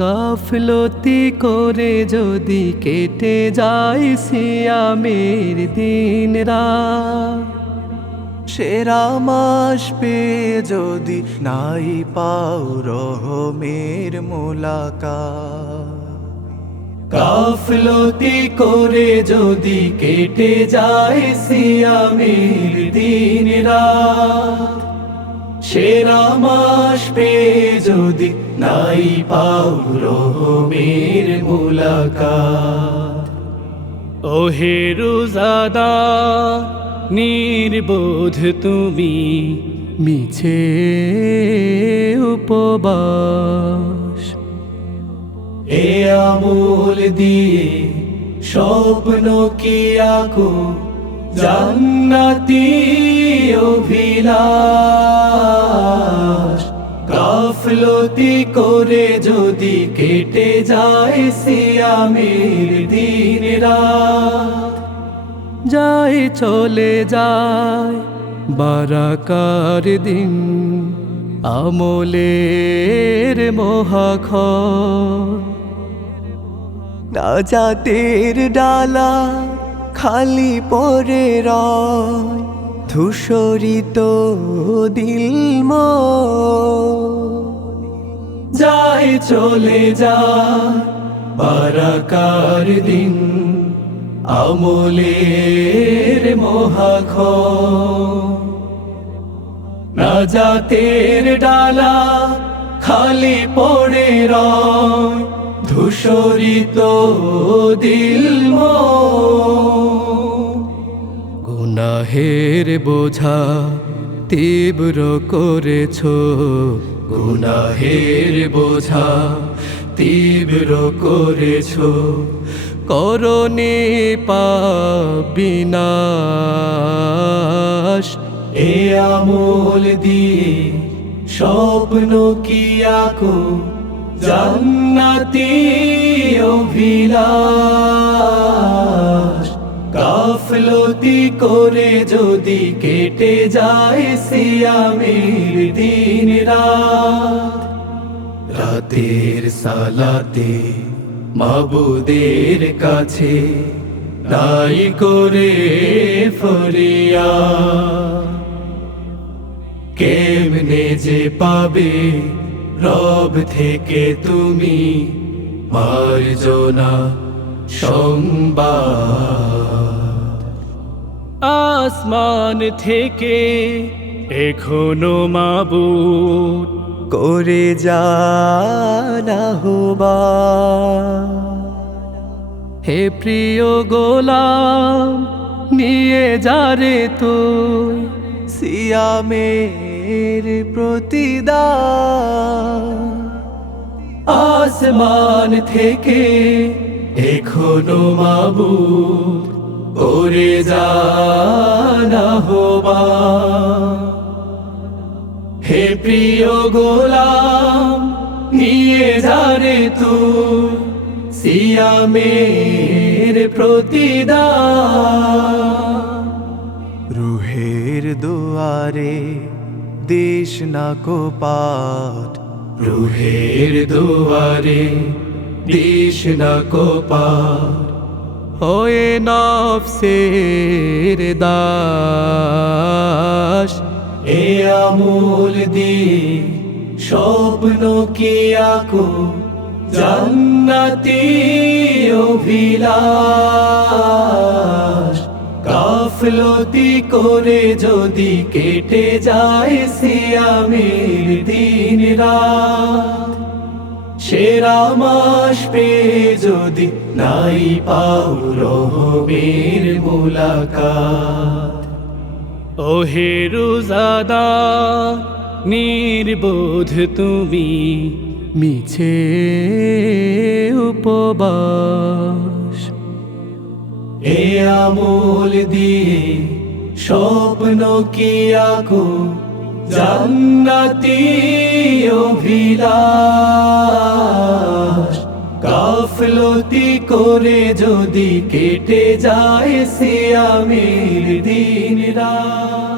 গাফলতি করে যদি কেটে যায় সিয়ামের দিন রাত, সেরা মাস পেয়ে যদি নাই পাও রহমের মুলাকাত। গাফলতি করে যদি কেটে যায় সিয়ামের দিন রাত, সেরা মাস পেয়ে যদি নাই পাও রহমের মুলাকাত। ওহে রোজাদার নির্বোধ তুমি, মিছে উপবাস, এ আমল দিয়ে স্বপ্ন কি আঁকো জান্নাতি অভিলাষ। গাফলতি করে যদি কেটে যায় সিয়ামের দিন রাত, যায় চলে যায় বারাকার দিন, আমলের মহাখর। নাজাতের ডালা খালি পরে রয়, ধূসরিত দিল যায় চলে যায় বারাকার দিন, আমলের মহাখর। নাজাতের ডালা খালি পড়ে রয়, ধূসরিত দিল গুনাহের বোঝা তীব্র করেছ, গুনাহের বোঝা তীব্র করেছ, করনি পাপ বিনাশ। এ আমল দিয়ে স্বপ্ন কি আঁকো জান্নাতি অভিলাষ। গাফলতি করে যদি কেটে যায় সিয়ামের দিন রাত, রাতের সালাতে মাবুদের কাছে নাই করে ফরিয়াদ। কেমনে যে পাবে রব থেকে তুমি মার্জনা সংবাদ। আসমান থেকে এখনো মাবুদ করে জানা হবা। হে প্রিয় গোলাম নিয়ে যারে তুই সিয়ামের প্রতিদান। আসমান থেকে এখনো মাবুদ করে জানা হবা। হে প্রিয় গোলাম নিয়ে যারে তুই সিয়ামের প্রতিদান। রুহের দুয়ারে দেশ না কোপাট, রুহের দুয়ারে দিস না কোপাট। হয়ে নফসের দাস, এ আমল দিয়ে স্বপ্ন কি আঁকো জান্নাতি অভিলাষ। গাফলতি করে যদি কেটে যায় সিয়ামের দিন রাত, সেরা মাস পেয়ে যদি নাই পাও রহমের মুলাকাত। ওহে রোজাদার নির্বোধ তুমি, মিছে উপবাস। এ আমল দিয়ে স্বপ্ন কি আঁকো জান্নাতি লাশ গাফলতি করে যদি কেটে যায় সিয়ামের দিন রাত।